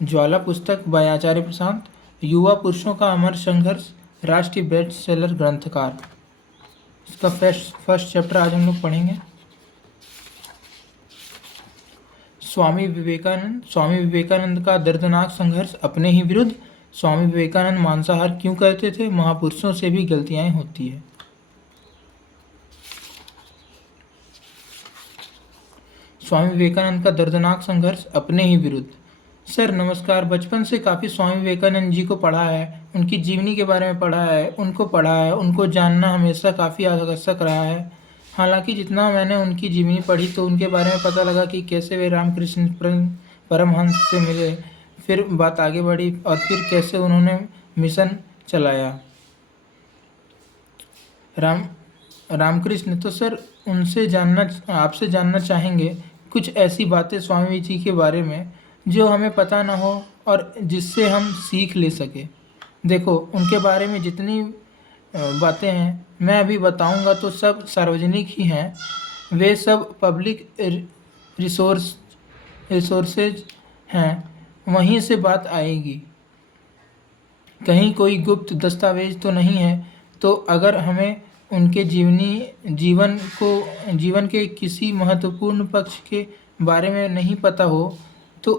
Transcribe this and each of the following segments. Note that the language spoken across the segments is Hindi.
ज्वाला पुस्तक बाय आचार्य प्रशांत। युवा पुरुषों का अमर संघर्ष, राष्ट्रीय बेस्ट सेलर ग्रंथकार। इसका फर्स्ट चैप्टर आज हम लोग पढ़ेंगे। स्वामी विवेकानंद का दर्दनाक संघर्ष अपने ही विरुद्ध। स्वामी विवेकानंद मांसाहार क्यों करते थे? महापुरुषों से भी गलतियां होती है। स्वामी विवेकानंद का दर्दनाक संघर्ष अपने ही विरुद्ध। सर नमस्कार। बचपन से काफ़ी स्वामी विवेकानंद जी को पढ़ा है, उनकी जीवनी के बारे में पढ़ा है, उनको जानना हमेशा काफ़ी आकर्षक रहा है। हालांकि जितना मैंने उनकी जीवनी पढ़ी तो उनके बारे में पता लगा कि कैसे वे रामकृष्ण परमहंस से मिले, फिर बात आगे बढ़ी और फिर कैसे उन्होंने मिशन चलाया। रामकृष्ण तो सर आपसे जानना चाहेंगे कुछ ऐसी बातें स्वामी जी के बारे में जो हमें पता ना हो और जिससे हम सीख ले सके। देखो, उनके बारे में जितनी बातें हैं मैं अभी बताऊंगा तो सब सार्वजनिक ही हैं। वे सब पब्लिक रिसोर्सेज हैं, वहीं से बात आएगी। कहीं कोई गुप्त दस्तावेज तो नहीं है। तो अगर हमें उनके जीवन के किसी महत्वपूर्ण पक्ष के बारे में नहीं पता हो तो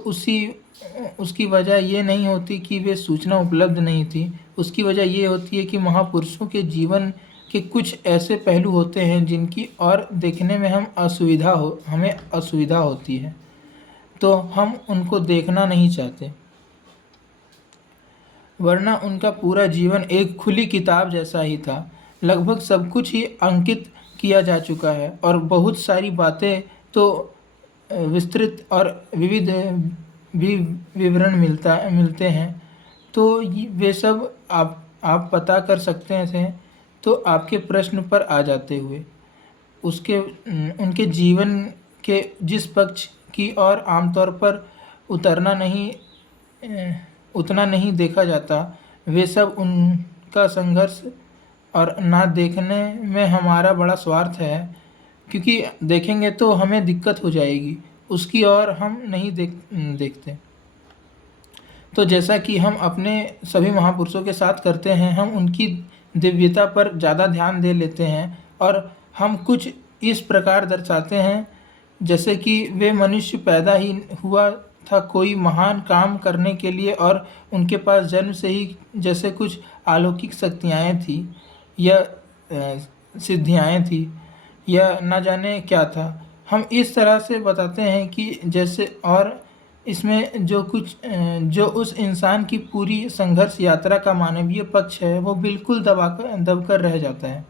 उसकी वजह ये नहीं होती कि वे सूचना उपलब्ध नहीं थी। उसकी वजह ये होती है कि महापुरुषों के जीवन के कुछ ऐसे पहलू होते हैं जिनकी और देखने में हमें असुविधा होती है, तो हम उनको देखना नहीं चाहते। वरना उनका पूरा जीवन एक खुली किताब जैसा ही था। लगभग सब कुछ ही अंकित किया जा चुका है और बहुत सारी बातें तो विस्तृत और विविध भी विवरण मिलते हैं। तो वे सब आप पता कर सकते थे। तो आपके प्रश्न पर आ जाते हुए उनके जीवन के जिस पक्ष की ओर आमतौर पर उतना नहीं देखा जाता, वे सब उनका संघर्ष और ना देखने में हमारा बड़ा स्वार्थ है, क्योंकि देखेंगे तो हमें दिक्कत हो जाएगी, उसकी ओर हम नहीं देखते। तो जैसा कि हम अपने सभी महापुरुषों के साथ करते हैं, हम उनकी दिव्यता पर ज़्यादा ध्यान दे लेते हैं और हम कुछ इस प्रकार दर्शाते हैं जैसे कि वे मनुष्य पैदा ही हुआ था कोई महान काम करने के लिए और उनके पास जन्म से ही जैसे कुछ अलौकिक शक्तियाँ थी या सिद्धियाँ थी या न जाने क्या था। हम इस तरह से बताते हैं कि जैसे, और इसमें जो उस इंसान की पूरी संघर्ष यात्रा का मानवीय पक्ष है वो बिल्कुल दबकर रह जाता है।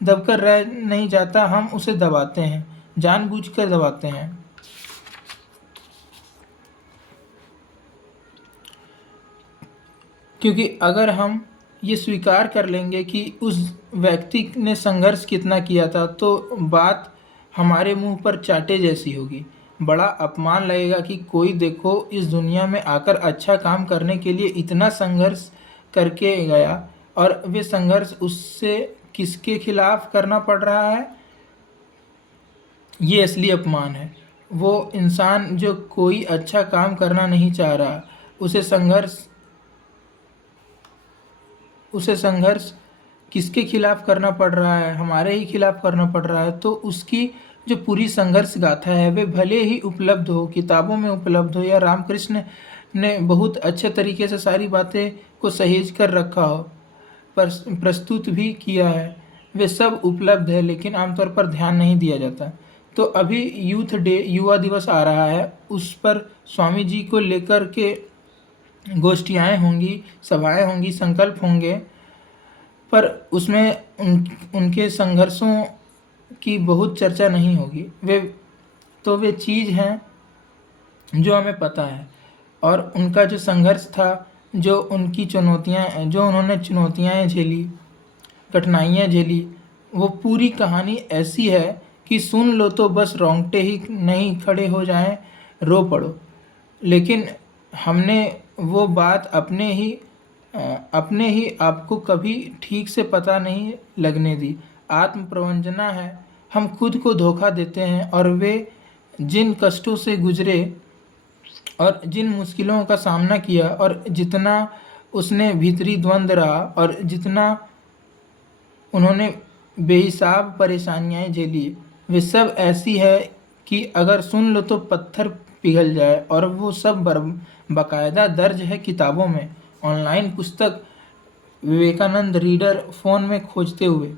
दबकर रह नहीं जाता, हम उसे दबाते हैं, जानबूझकर दबाते हैं। क्योंकि अगर हम ये स्वीकार कर लेंगे कि उस व्यक्ति ने संघर्ष कितना किया था तो बात हमारे मुंह पर चाटे जैसी होगी। बड़ा अपमान लगेगा कि कोई देखो इस दुनिया में आकर अच्छा काम करने के लिए इतना संघर्ष करके गया और वे संघर्ष उससे किसके खिलाफ करना पड़ रहा है। ये असली अपमान है। वो इंसान जो कोई अच्छा काम करना नहीं चाह रहा, उसे संघर्ष किसके खिलाफ करना पड़ रहा है? हमारे ही खिलाफ करना पड़ रहा है। तो उसकी जो पूरी संघर्ष गाथा है वे भले ही उपलब्ध हो, किताबों में उपलब्ध हो या रामकृष्ण ने बहुत अच्छे तरीके से सारी बातें को सहेज कर रखा हो, प्रस्तुत भी किया है, वे सब उपलब्ध है, लेकिन आमतौर पर ध्यान नहीं दिया जाता। तो अभी युवा दिवस आ रहा है, उस पर स्वामी जी को लेकर के गोष्ठियाँ होंगी, सभाएं होंगी, संकल्प होंगे, पर उसमें उनके संघर्षों की बहुत चर्चा नहीं होगी। वे चीज़ हैं जो हमें पता है, और उनका जो संघर्ष था, जो उन्होंने चुनौतियाँ झेली, कठिनाइयाँ झेली, वो पूरी कहानी ऐसी है कि सुन लो तो बस रोंगटे ही नहीं खड़े हो जाएं, रो पड़ो। लेकिन हमने वो बात अपने ही आपको कभी ठीक से पता नहीं लगने दी। आत्म प्रवंचना है, हम खुद को धोखा देते हैं और वे जिन कष्टों से गुजरे और जिन मुश्किलों का सामना किया और जितना उसने भीतरी द्वंद्व रहा और जितना उन्होंने बेहिसाब परेशानियाँ झेली, वे सब ऐसी है कि अगर सुन लो तो पत्थर पिघल जाए। और वो सब बाकायदा दर्ज है किताबों में। ऑनलाइन पुस्तक विवेकानंद रीडर फ़ोन में खोजते हुए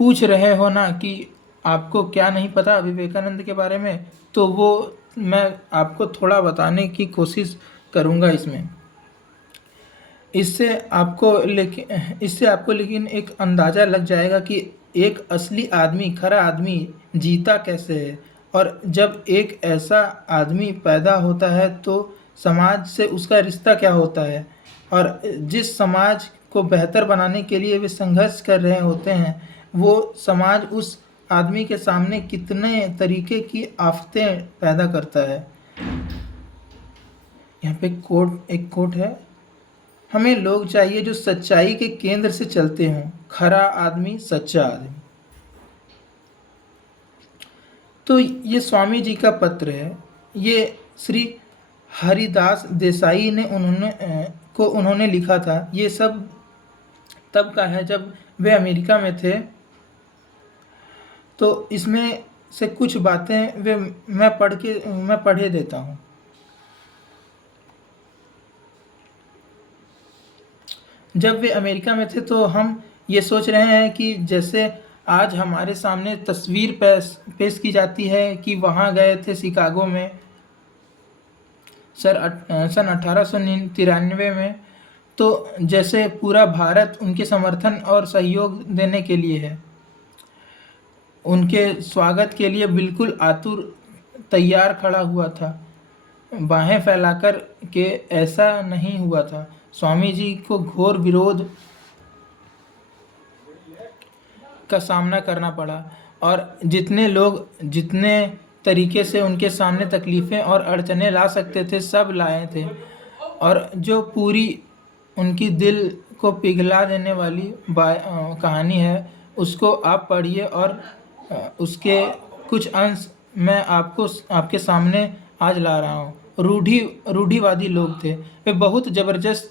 पूछ रहे हो ना कि आपको क्या नहीं पता विवेकानंद के बारे में, तो वो मैं आपको थोड़ा बताने की कोशिश करूँगा इसमें। इससे आपको लेकिन एक अंदाज़ा लग जाएगा कि एक असली आदमी, खरा आदमी जीता कैसे है। और जब एक ऐसा आदमी पैदा होता है तो समाज से उसका रिश्ता क्या होता है, और जिस समाज को बेहतर बनाने के लिए वे संघर्ष कर रहे होते हैं, वो समाज उस आदमी के सामने कितने तरीके की आफतें पैदा करता है। यहाँ पे एक कोट है, हमें लोग चाहिए जो सच्चाई के केंद्र से चलते हों, खरा आदमी, सच्चा आदमी। तो ये स्वामी जी का पत्र है। ये श्री हरिदास देसाई ने उन्होंने लिखा था। ये सब तब का है जब वे अमेरिका में थे। तो इसमें से कुछ बातें मैं पढ़े देता हूँ। जब वे अमेरिका में थे तो हम ये सोच रहे हैं कि जैसे आज हमारे सामने तस्वीर पेश की जाती है कि वहाँ गए थे शिकागो में सन 1893 में, तो जैसे पूरा भारत उनके समर्थन और सहयोग देने के लिए है, उनके स्वागत के लिए बिल्कुल आतुर तैयार खड़ा हुआ था, बाहें फैलाकर के। ऐसा नहीं हुआ था। स्वामी जी को घोर विरोध का सामना करना पड़ा, और जितने लोग जितने तरीके से उनके सामने तकलीफ़ें और अड़चनें ला सकते थे सब लाए थे। और जो पूरी उनकी दिल को पिघला देने वाली कहानी है, उसको आप पढ़िए। और उसके कुछ अंश मैं आपके सामने आज ला रहा हूँ। रूढ़िवादी लोग थे, वे बहुत ज़बरदस्त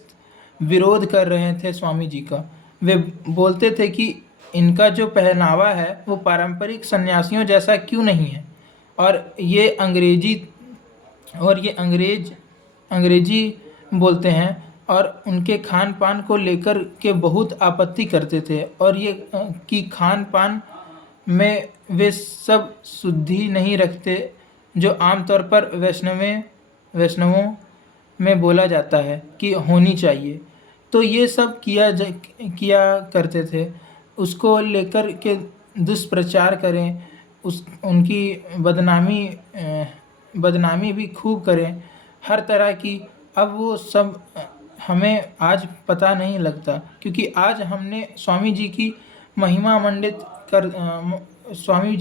विरोध कर रहे थे स्वामी जी का। वे बोलते थे कि इनका जो पहनावा है वो पारंपरिक सन्यासियों जैसा क्यों नहीं है, और ये अंग्रेजी बोलते हैं, और उनके खान पान को लेकर के बहुत आपत्ति करते थे। और ये कि खान पान में वे सब शुद्धि नहीं रखते जो आमतौर पर वैष्णवों में बोला जाता है कि होनी चाहिए। तो ये सब किया करते थे। उसको लेकर के दुष्प्रचार करें, उनकी बदनामी भी खूब करें, हर तरह की। अब वो सब हमें आज पता नहीं लगता, क्योंकि आज हमने स्वामी जी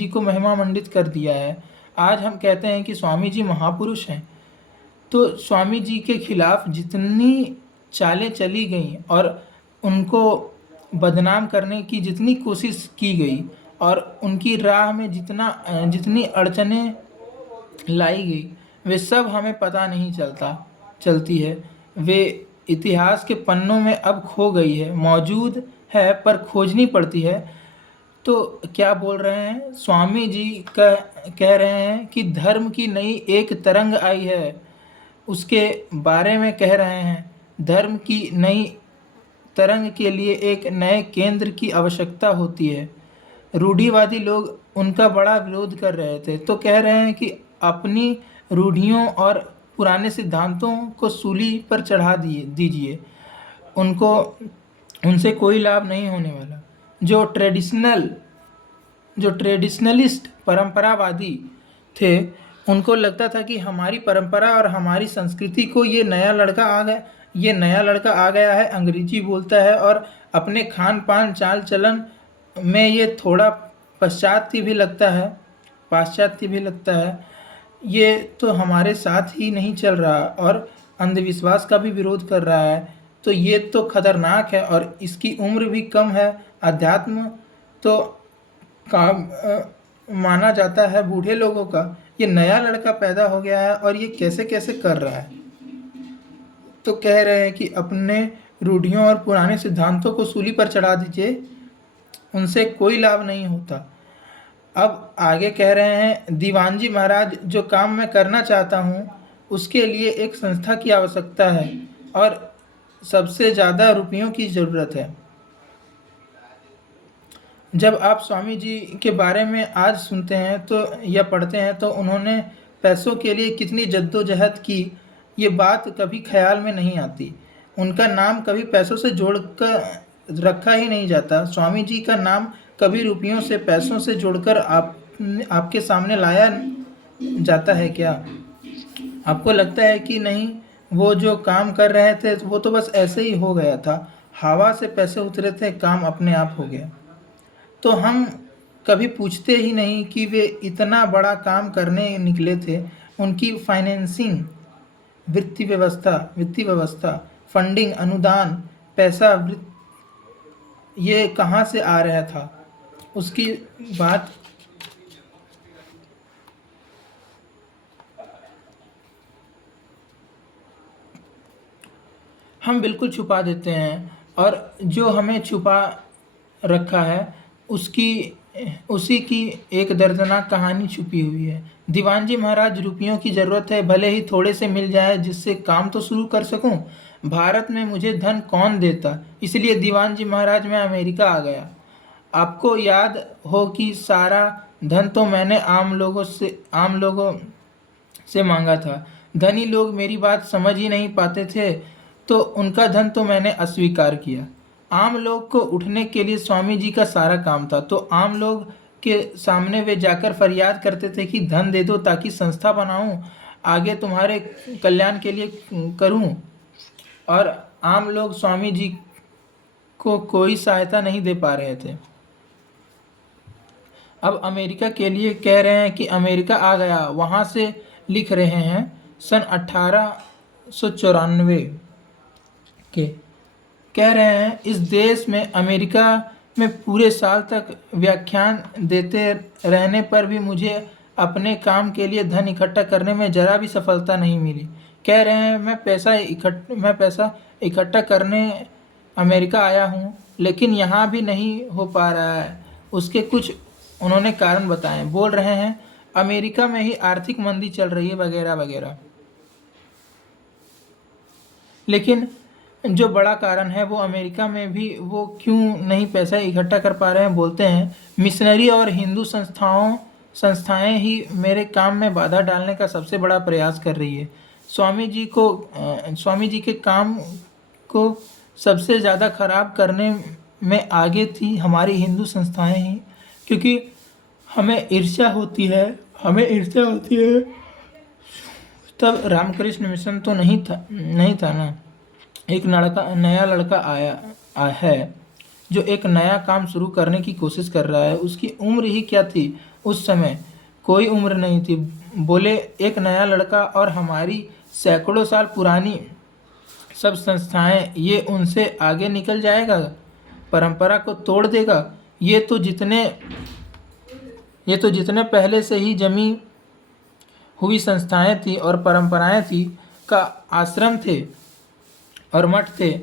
को महिमा मंडित कर दिया है। आज हम कहते हैं कि स्वामी जी महापुरुष हैं। तो स्वामी जी के खिलाफ जितनी चालें चली गईं और उनको बदनाम करने की जितनी कोशिश की गई, और उनकी राह में जितनी अड़चनें लाई गई, वे सब हमें पता नहीं चलती है। वे इतिहास के पन्नों में अब खो गई है, मौजूद है पर खोजनी पड़ती है। तो क्या बोल रहे हैं स्वामी जी? कह रहे हैं कि धर्म की नई एक तरंग आई है, उसके बारे में कह रहे हैं। धर्म की नई तरंग के लिए एक नए केंद्र की आवश्यकता होती है। रूढ़िवादी लोग उनका बड़ा विरोध कर रहे थे, तो कह रहे हैं कि अपनी रूढ़ियों और पुराने सिद्धांतों को सूली पर चढ़ा दीजिए, उनसे कोई लाभ नहीं होने वाला। जो ट्रेडिशनलिस्ट परंपरावादी थे, उनको लगता था कि हमारी परंपरा और हमारी संस्कृति को ये नया लड़का आ गया है, अंग्रेजी बोलता है, और अपने खान पान चाल चलन में ये थोड़ा पाश्चात्य भी लगता है। ये तो हमारे साथ ही नहीं चल रहा, और अंधविश्वास का भी विरोध कर रहा है। तो ये तो खतरनाक है, और इसकी उम्र भी कम है। अध्यात्म तो माना जाता है बूढ़े लोगों का, ये नया लड़का पैदा हो गया है और ये कैसे कैसे कर रहा है। तो कह रहे हैं कि अपने रूढ़ियों और पुराने सिद्धांतों को सूली पर चढ़ा दीजिए, उनसे कोई लाभ नहीं होता। अब आगे कह रहे हैं, दीवान जी महाराज, जो काम मैं करना चाहता हूँ उसके लिए एक संस्था की आवश्यकता है और सबसे ज़्यादा रुपयों की ज़रूरत है। जब आप स्वामी जी के बारे में आज सुनते हैं तो या पढ़ते हैं तो उन्होंने पैसों के लिए कितनी जद्दोजहद की, ये बात कभी ख्याल में नहीं आती। उनका नाम कभी पैसों से जोड़कर रखा ही नहीं जाता। स्वामी जी का नाम कभी रुपयों से, पैसों से जोड़कर आपके सामने लाया जाता है क्या? आपको लगता है कि नहीं, वो जो काम कर रहे थे वो तो बस ऐसे ही हो गया था, हवा से पैसे उतरे थे, काम अपने आप हो गया। तो हम कभी पूछते ही नहीं कि वे इतना बड़ा काम करने निकले थे, उनकी फाइनेंसिंग, वित्तीय व्यवस्था, फंडिंग, अनुदान, पैसा ये कहाँ से आ रहा था, उसकी बात हम बिल्कुल छुपा देते हैं और जो हमें छुपा रखा है उसकी उसी की एक दर्दनाक कहानी छुपी हुई है। दीवान जी महाराज, रुपयों की ज़रूरत है, भले ही थोड़े से मिल जाए जिससे काम तो शुरू कर सकूं। भारत में मुझे धन कौन देता, इसलिए दीवान जी महाराज मैं अमेरिका आ गया। आपको याद हो कि सारा धन तो मैंने आम लोगों से मांगा था। धनी लोग मेरी बात समझ ही नहीं पाते थे तो उनका धन तो मैंने अस्वीकार किया। आम लोग को उठने के लिए स्वामी जी का सारा काम था, तो आम लोग के सामने वे जाकर फरियाद करते थे कि धन दे दो ताकि संस्था बनाऊं, आगे तुम्हारे कल्याण के लिए करूं। और आम लोग स्वामी जी को कोई सहायता नहीं दे पा रहे थे। अब अमेरिका के लिए कह रहे हैं कि अमेरिका आ गया, वहाँ से लिख रहे हैं सन 1894 के। कह रहे हैं, इस देश में अमेरिका में पूरे साल तक व्याख्यान देते रहने पर भी मुझे अपने काम के लिए धन इकट्ठा करने में ज़रा भी सफलता नहीं मिली। कह रहे हैं, मैं पैसा इकट्ठा करने अमेरिका आया हूँ, लेकिन यहाँ भी नहीं हो पा रहा है। उसके कुछ उन्होंने कारण बताए, बोल रहे हैं अमेरिका में ही आर्थिक मंदी चल रही है वगैरह वगैरह। लेकिन जो बड़ा कारण है वो अमेरिका में भी वो क्यों नहीं पैसा इकट्ठा कर पा रहे हैं। बोलते हैं, मिशनरी और हिंदू संस्थाएं ही मेरे काम में बाधा डालने का सबसे बड़ा प्रयास कर रही है। स्वामी जी के काम को सबसे ज़्यादा खराब करने में आगे थी हमारी हिंदू संस्थाएं ही, क्योंकि हमें ईर्ष्या होती है तब रामकृष्ण मिशन तो नहीं था ना। एक नया लड़का है जो एक नया काम शुरू करने की कोशिश कर रहा है। उसकी उम्र ही क्या थी उस समय, कोई उम्र नहीं थी। बोले, एक नया लड़का और हमारी सैकड़ों साल पुरानी सब संस्थाएं, ये उनसे आगे निकल जाएगा, परंपरा को तोड़ देगा। ये तो जितने पहले से ही जमी हुई संस्थाएं थी और परंपराएं थी, का आश्रम थे और मठ थे,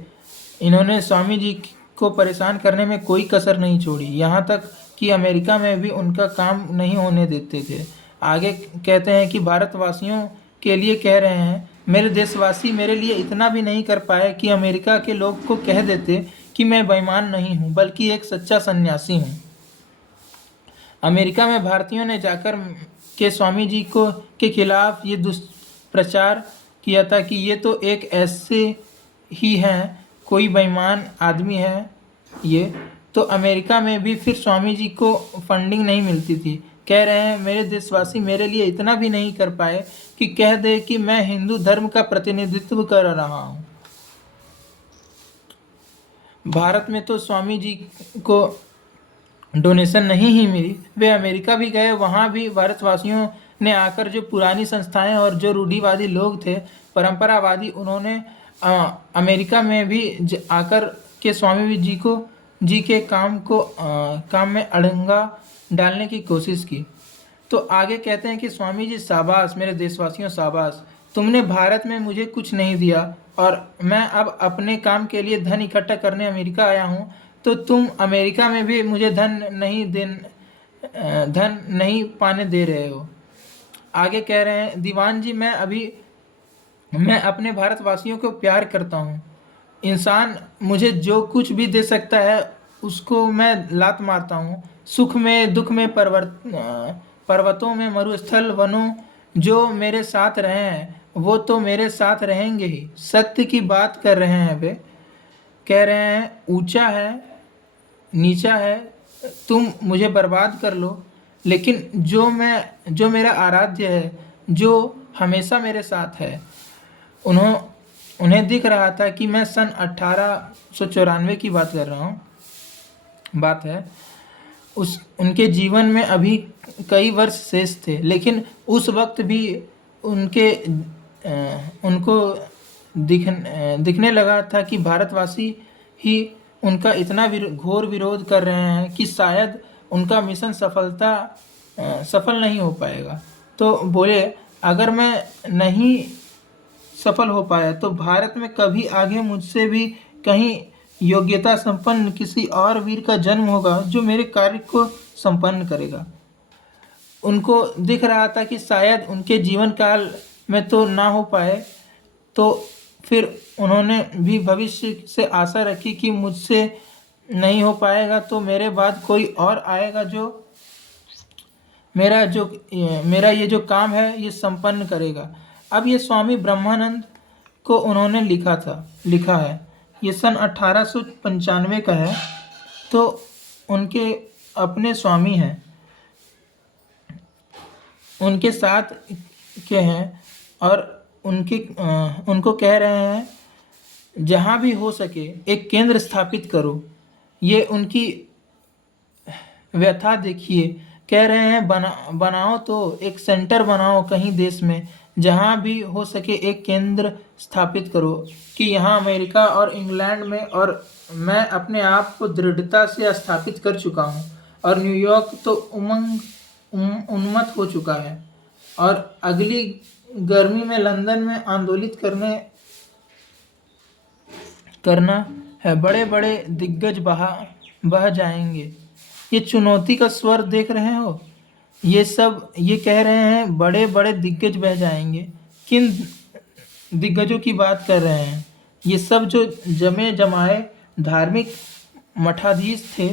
इन्होंने स्वामी जी को परेशान करने में कोई कसर नहीं छोड़ी, यहाँ तक कि अमेरिका में भी उनका काम नहीं होने देते थे। आगे कहते हैं कि भारतवासियों के लिए कह रहे हैं, मेरे देशवासी मेरे लिए इतना भी नहीं कर पाए कि अमेरिका के लोग को कह देते कि मैं बेईमान नहीं हूँ बल्कि एक सच्चा सन्यासी हूँ। अमेरिका में भारतीयों ने जाकर के स्वामी जी को के खिलाफ ये दुष्प्रचार किया था कि ये तो एक ऐसे ही हैं, कोई बेईमान आदमी है ये। तो अमेरिका में भी फिर स्वामी जी को फंडिंग नहीं मिलती थी। कह रहे हैं, मेरे देशवासी मेरे लिए इतना भी नहीं कर पाए कि कह दे कि मैं हिंदू धर्म का प्रतिनिधित्व कर रहा हूँ। भारत में तो स्वामी जी को डोनेशन नहीं ही मिली, वे अमेरिका भी गए, वहाँ भी भारतवासियों ने आकर जो पुरानी संस्थाएं और जो रूढ़िवादी लोग थे, परंपरावादी, उन्होंने अमेरिका में भी आकर के स्वामी जी के काम में अड़ंगा डालने की कोशिश की। तो आगे कहते हैं कि स्वामी जी शाबाश, मेरे देशवासियों शाबाश, तुमने भारत में मुझे कुछ नहीं दिया और मैं अब अपने काम के लिए धन इकट्ठा करने अमेरिका आया हूँ, तो तुम अमेरिका में भी मुझे धन नहीं पाने दे रहे हो। आगे कह रहे हैं, दीवान जी मैं अपने भारतवासियों को प्यार करता हूँ। इंसान मुझे जो कुछ भी दे सकता है उसको मैं लात मारता हूँ। सुख में दुख में पर्वतों में मरुस्थल वनों, जो मेरे साथ रहे हैं वो तो मेरे साथ रहेंगे ही। सत्य की बात कर रहे हैं वे। कह रहे हैं ऊंचा है नीचा है, तुम मुझे बर्बाद कर लो, लेकिन जो मेरा आराध्य है, जो हमेशा मेरे साथ है। उन्हों उन्हें दिख रहा था कि मैं सन 1894 की बात कर रहा हूँ, बात है। उस उनके जीवन में अभी कई वर्ष शेष थे, लेकिन उस वक्त भी उनको दिखने लगा था कि भारतवासी ही उनका इतना घोर विरोध कर रहे हैं कि शायद उनका मिशन सफल नहीं हो पाएगा। तो बोले, अगर मैं नहीं सफल हो पाया तो भारत में कभी आगे मुझसे भी कहीं योग्यता संपन्न किसी और वीर का जन्म होगा जो मेरे कार्य को संपन्न करेगा। उनको दिख रहा था कि शायद उनके जीवन काल में तो ना हो पाए, तो फिर उन्होंने भी भविष्य से आशा रखी कि मुझसे नहीं हो पाएगा तो मेरे बाद कोई और आएगा जो मेरा ये जो काम है ये संपन्न करेगा। अब ये स्वामी ब्रह्मानंद को उन्होंने लिखा है। ये सन 1895 का है। तो उनके अपने स्वामी हैं, उनके साथ के हैं और उनको कह रहे हैं जहाँ भी हो सके एक केंद्र स्थापित करो। ये उनकी व्यथा देखिए। कह रहे हैं बनाओ तो एक सेंटर बनाओ कहीं देश में, जहाँ भी हो सके एक केंद्र स्थापित करो कि यहाँ अमेरिका और इंग्लैंड में, और मैं अपने आप को दृढ़ता से स्थापित कर चुका हूँ और न्यूयॉर्क तो उन्मत्त हो चुका है और अगली गर्मी में लंदन में आंदोलित करना है। बड़े बड़े दिग्गज बह जाएंगे। ये चुनौती का स्वर देख रहे हो? ये कह रहे हैं बड़े बड़े दिग्गज बह जाएंगे। किन दिग्गजों की बात कर रहे हैं? ये सब जो जमे जमाए धार्मिक मठाधीश थे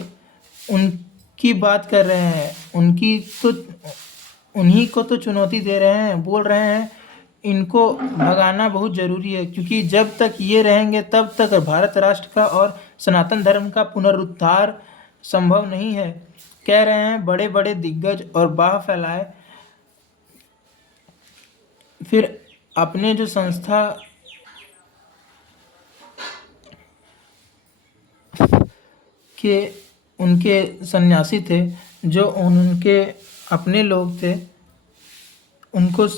उनकी बात कर रहे हैं। उन्हीं को तो चुनौती दे रहे हैं, बोल रहे हैं इनको भगाना बहुत ज़रूरी है, क्योंकि जब तक ये रहेंगे तब तक भारत राष्ट्र का और सनातन धर्म का पुनरुद्धार संभव नहीं है। कह रहे हैं बड़े बड़े दिग्गज और बाह फैलाए। फिर अपने जो संस्था के उनके सन्यासी थे, जो उनके अपने लोग थे, उनको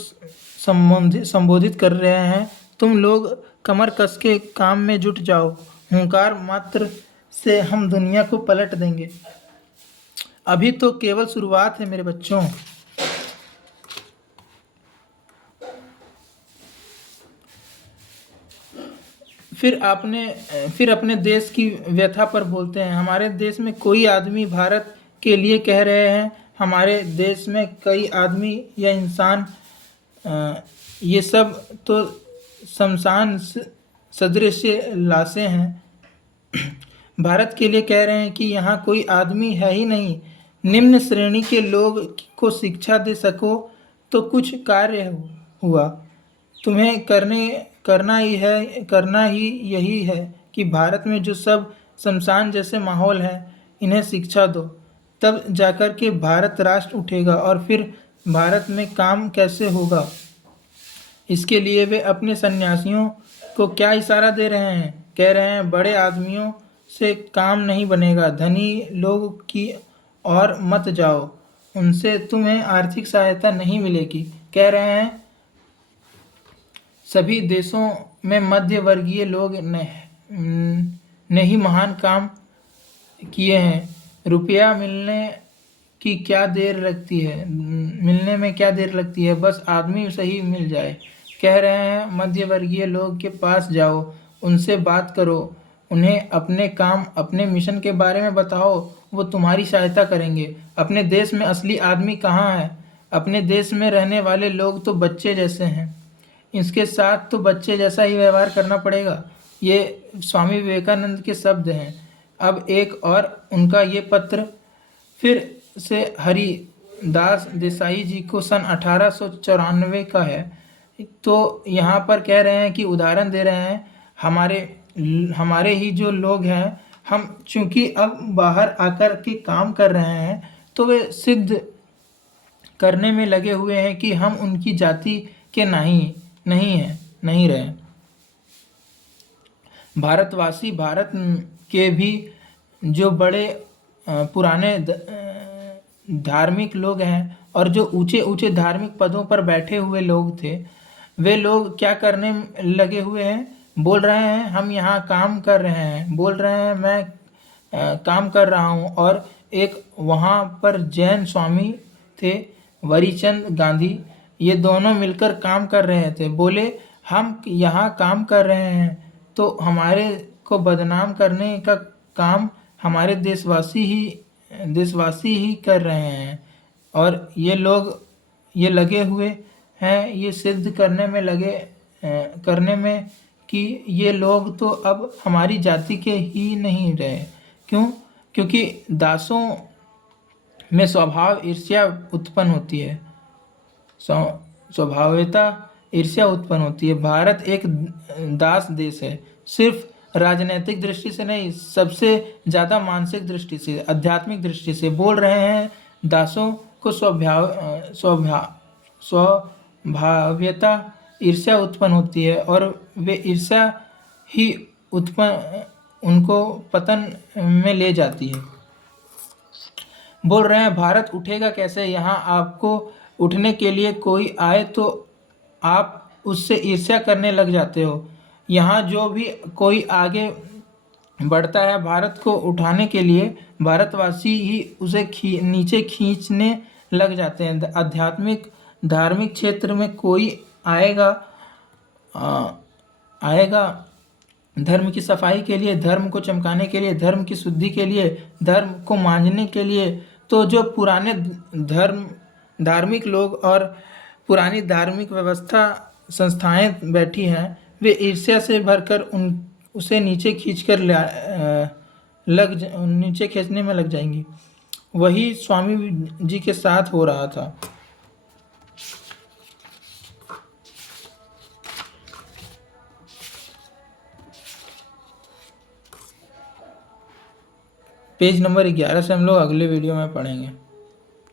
संबोधित कर रहे हैं, तुम लोग कमर कस के काम में जुट जाओ, हुंकार मात्र से हम दुनिया को पलट देंगे। अभी तो केवल शुरुआत है मेरे बच्चों। फिर अपने देश की व्यथा पर बोलते हैं। हमारे देश में कोई आदमी भारत के लिए कह रहे हैं, हमारे देश में कई आदमी या इंसान, ये सब तो शमशान सदृश लाशें हैं। भारत के लिए कह रहे हैं कि यहाँ कोई आदमी है ही नहीं। निम्न श्रेणी के लोग को शिक्षा दे सको तो कुछ कार्य हुआ। तुम्हें करना ही यही है कि भारत में जो सब शमशान जैसे माहौल हैं इन्हें शिक्षा दो, तब जाकर के भारत राष्ट्र उठेगा। और फिर भारत में काम कैसे होगा, इसके लिए वे अपने सन्यासियों को क्या इशारा दे रहे हैं? कह रहे हैं बड़े आदमियों से काम नहीं बनेगा, धनी लोग की और मत जाओ, उनसे तुम्हें आर्थिक सहायता नहीं मिलेगी। कह रहे हैं सभी देशों में मध्य वर्गीय लोग ने ही महान काम किए हैं। रुपया मिलने कि क्या देर लगती है, मिलने में क्या देर लगती है, बस आदमी सही मिल जाए। कह रहे हैं मध्यवर्गीय लोग के पास जाओ, उनसे बात करो, उन्हें अपने काम अपने मिशन के बारे में बताओ, वो तुम्हारी सहायता करेंगे। अपने देश में असली आदमी कहाँ है? अपने देश में रहने वाले लोग तो बच्चे जैसे हैं, इसके साथ तो बच्चे जैसा ही व्यवहार करना पड़ेगा। ये स्वामी विवेकानंद के शब्द हैं। अब एक और उनका ये पत्र फिर से हरिदास देसाई जी को सन 1894 का है। तो यहाँ पर कह रहे हैं कि उदाहरण दे रहे हैं, हमारे हमारे ही जो लोग हैं, हम चूंकि अब बाहर आकर के काम कर रहे हैं, तो वे सिद्ध करने में लगे हुए हैं कि हम उनकी जाति के नहीं रहे। भारतवासी भारत के भी जो बड़े पुराने धार्मिक लोग हैं और जो ऊंचे ऊंचे धार्मिक पदों पर बैठे हुए लोग थे, वे लोग क्या करने लगे हुए हैं? बोल रहे हैं हम यहाँ काम कर रहे हैं, बोल रहे हैं मैं काम कर रहा हूँ। और एक वहाँ पर जैन स्वामी थे, वरीचंद गांधी, ये दोनों मिलकर काम कर रहे थे। बोले हम यहाँ काम कर रहे हैं, तो हमारे को बदनाम करने का काम हमारे देशवासी ही कर रहे हैं। और ये लोग ये लगे हुए हैं, ये सिद्ध करने में कि ये लोग तो अब हमारी जाति के ही नहीं रहे। क्यों? क्योंकि दासों में स्वभाव ईर्ष्या उत्पन्न होती है, स्वभावता ईर्ष्या उत्पन्न होती है। भारत एक दास देश है, सिर्फ राजनीतिक दृष्टि से नहीं, सबसे ज़्यादा मानसिक दृष्टि से, आध्यात्मिक दृष्टि से। बोल रहे हैं दासों को स्वभाव्यता ईर्ष्या उत्पन्न होती है और वे ईर्ष्या ही उत्पन्न उनको पतन में ले जाती है। बोल रहे हैं भारत उठेगा कैसे? यहाँ आपको उठने के लिए कोई आए तो आप उससे ईर्ष्या करने लग जाते हो। यहाँ जो भी कोई आगे बढ़ता है भारत को उठाने के लिए, भारतवासी ही उसे नीचे खींचने लग जाते हैं। आध्यात्मिक धार्मिक क्षेत्र में कोई आएगा धर्म की सफाई के लिए, धर्म को चमकाने के लिए, धर्म की शुद्धि के लिए, धर्म को मांझने के लिए, तो जो पुराने धार्मिक लोग और पुरानी धार्मिक व्यवस्था संस्थाएं बैठी हैं, वे ईर्ष्या से भरकर उसे नीचे खींचने में लग जाएंगी। वही स्वामी जी के साथ हो रहा था। पेज नंबर 11 से हम लोग अगले वीडियो में पढ़ेंगे।